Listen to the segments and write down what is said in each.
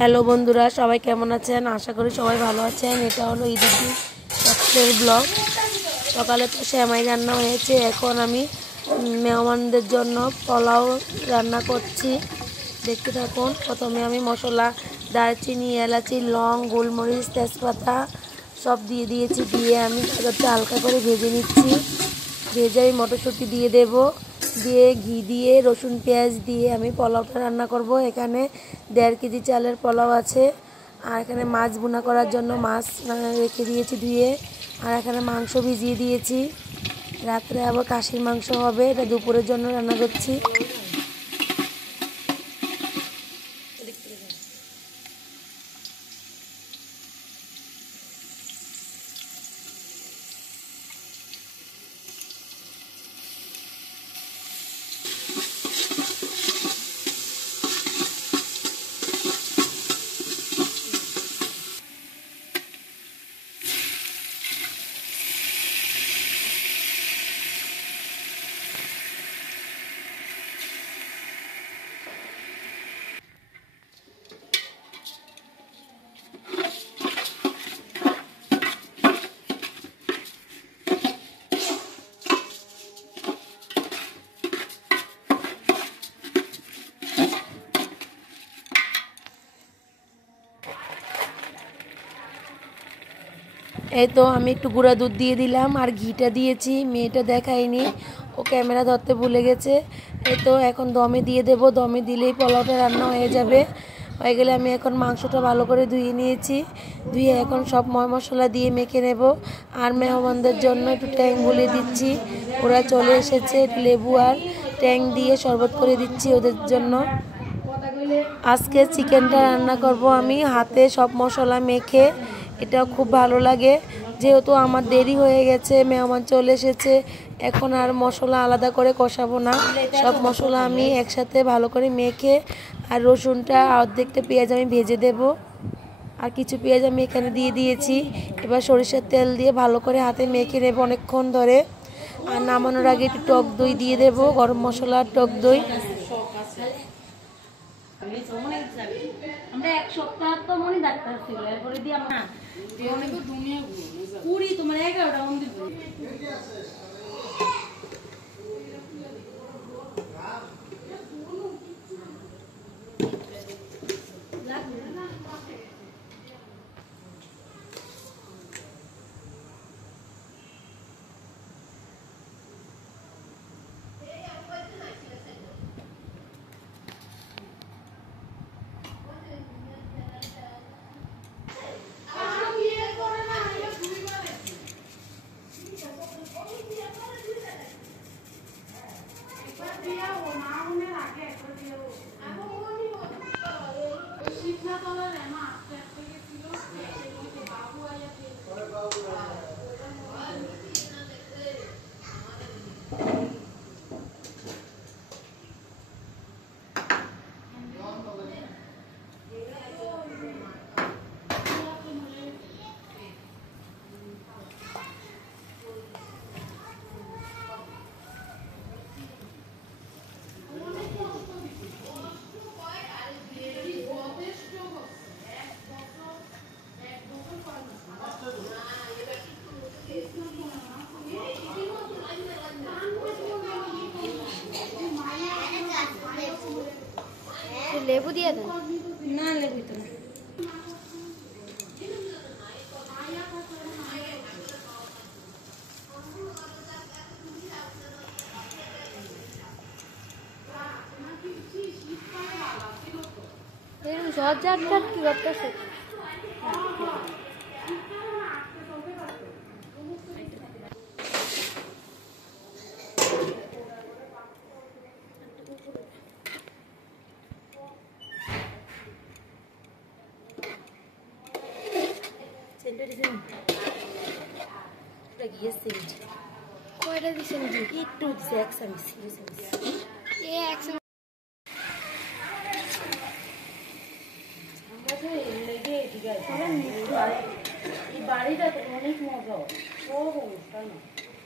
Hello বন্ধুরা, সবাই কেমন আছেন? আশা করি সবাই ভালো আছেন। এটা হলো ইদিতি শখের ব্লগ। সকালে তো সেমাই রান্না হয়েছে, এখন আমি মেহমানদের জন্য পোলাও রান্না করছি। দেখতে থাকুন। প্রথমে আমি মশলা দারচিনি, এলাচি, লং, গোলমরিচ, তেজপাতা সব দিয়ে দিয়েছি। দিয়ে আমি গাজরটা হালকা করে ভেজে নিচ্ছি। ভেজে আমি মটরশুঁটি দিয়ে দেব, দিয়ে ঘি দিয়ে রসুন পেঁয়াজ দিয়ে আমি পোলাওটা রান্না করব। এখানে 1.5 কেজি চালের পোলাও আছে। আর এখানে মাছ ভুনা করার জন্য মাছ রেখে দিয়েছি ধুয়ে। আর এখানে মাংস ভিজিয়ে দিয়েছি। রাত্রে আবার খাসির মাংস হবে, এটা দুপুরের জন্য রান্না করছি। এই তো আমি একটু গুঁড়া দুধ দিয়ে দিলাম আর ঘিটা দিয়েছি। মেয়েটা দেখায়নি, ও ক্যামেরা ধরতে ভুলে গেছে। এই তো এখন দমে দিয়ে দেব। দমে দিলেই পোলাওটা রান্না হয়ে যাবে। হয়ে গেলে আমি এখন মাংসটা ভালো করে ধুয়ে নিয়েছি। ধুয়ে এখন সব মশলা দিয়ে মেখে নেব। আর মেহমানদের জন্য একটু ট্যাং গুলিয়ে দিচ্ছি, ওরা চলে এসেছে। লেবু আর ট্যাং দিয়ে শরবত করে দিচ্ছি ওদের জন্য। আজকে চিকেনটা রান্না করব আমি হাতে সব মশলা মেখে। এটা খুব ভালো লাগে। যেহেতু আমার দেরি হয়ে গেছে, মেহমান চলে এসেছে, এখন আর মশলা আলাদা করে কষাবো না। সব মশলা আমি একসাথে ভালো করে মেখে, আর রসুনটা অর্ধেকটা পেঁয়াজ আমি ভেজে দেব। আর কিছু পেঁয়াজ আমি এখানে দিয়ে দিয়েছি। এবার সরিষার তেল দিয়ে ভালো করে হাতে মেখে নেব অনেকক্ষণ ধরে। আর নামানোর আগে একটু টক দই দিয়ে দেব, গরম মশলা আর টক দই। আমরা এক সপ্তাহ তো মনে ডাক্তার ছিল, এরপরে দিয়ে আমরা কুড়ি তোমার 11টা মন্দির। লেবু দিয়ে দেন না, লেবু তো না। ঝড় কি করতেছে? কয়টা দিচ্ছেন? একটু দিচ্ছে, এক চামচ। বাড়িটা তো অনেক মজা।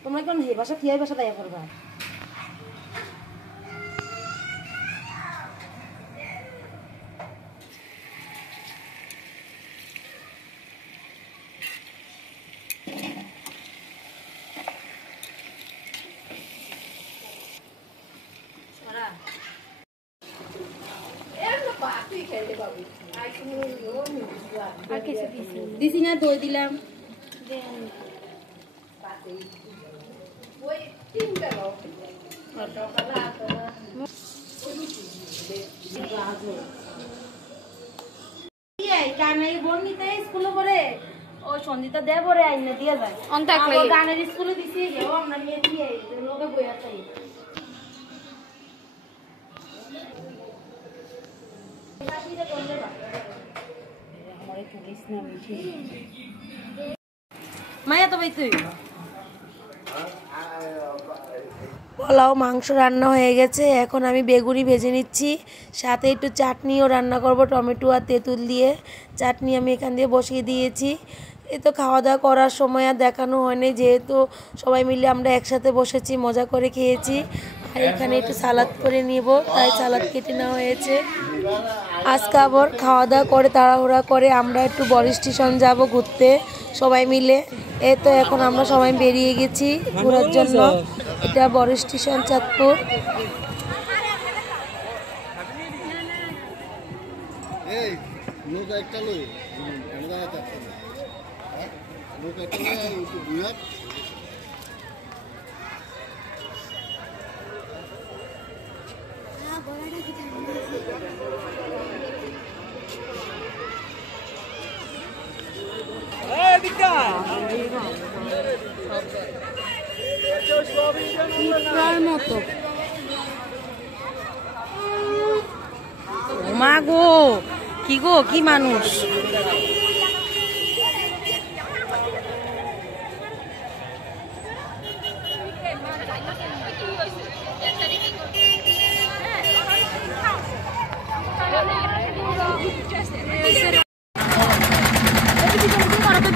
তোমরা কোন হে বাসা কি বাসা দেয়া করবা? আর কিছু দিছি না, দই দিলাম। স্কুলে পড়ে ওই সঞ্জিতা দেয় পরে আইনে দিয়ে যায় গানের স্কুলে দিছি আমরা নিয়ে দিয়ে লোকে বই আছে। মায়া তো ভাই তুই পোলাও মাংস রান্না হয়ে গেছে, এখন আমি বেগুনি ভেজে নিচ্ছি, সাথে একটু চাটনিও রান্না করব টমেটো আর তেঁতুল দিয়ে। চাটনি আমি এখান দিয়ে বসিয়ে দিয়েছি। এই তো খাওয়া দাওয়া করার সময় আর দেখানো হয়নি, যেহেতু সবাই মিলে আমরা একসাথে বসেছি, মজা করে খেয়েছি। আর এখানে একটু সালাদ করে নিব, তাই সালাদ কেটে নেওয়া হয়েছে। আজকে আবার খাওয়া দাওয়া করে তাড়াহুড়া করে আমরা একটু বড় স্টেশন যাব ঘুরতে সবাই মিলে। এই তো এখন আমরা সবাই বেরিয়ে গেছি ঘোরার জন্য। এটা বড় স্টেশন চাঁদপুর। মতো মা গো, কি গো, কি মানুষ।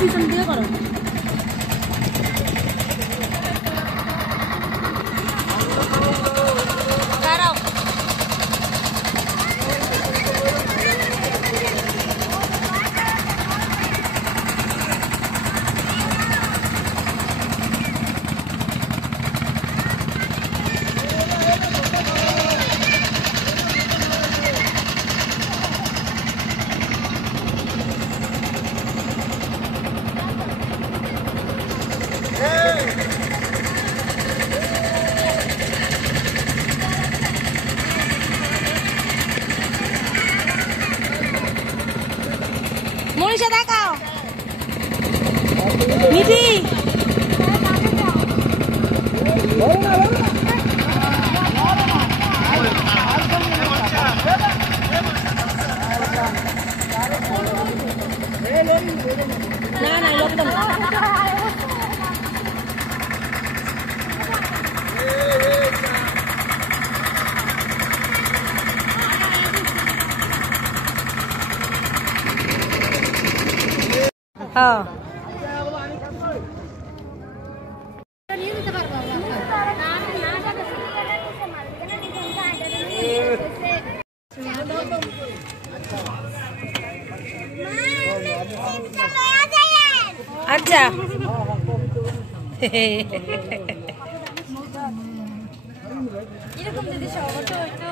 পিছন দিয়ে করো। মনীষা দেখাও মিঠি। না না লোকটা হ্যাঁ আচ্ছা এরকম যদি সহজ হইতো।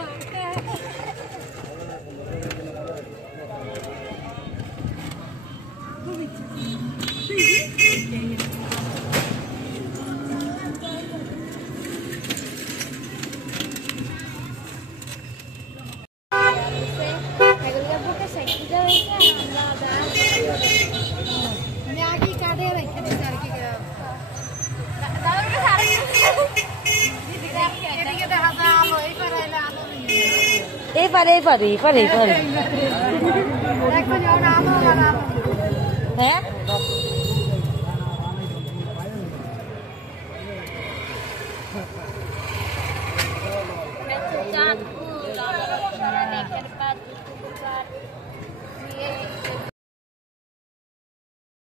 এই পারে হ্যাঁ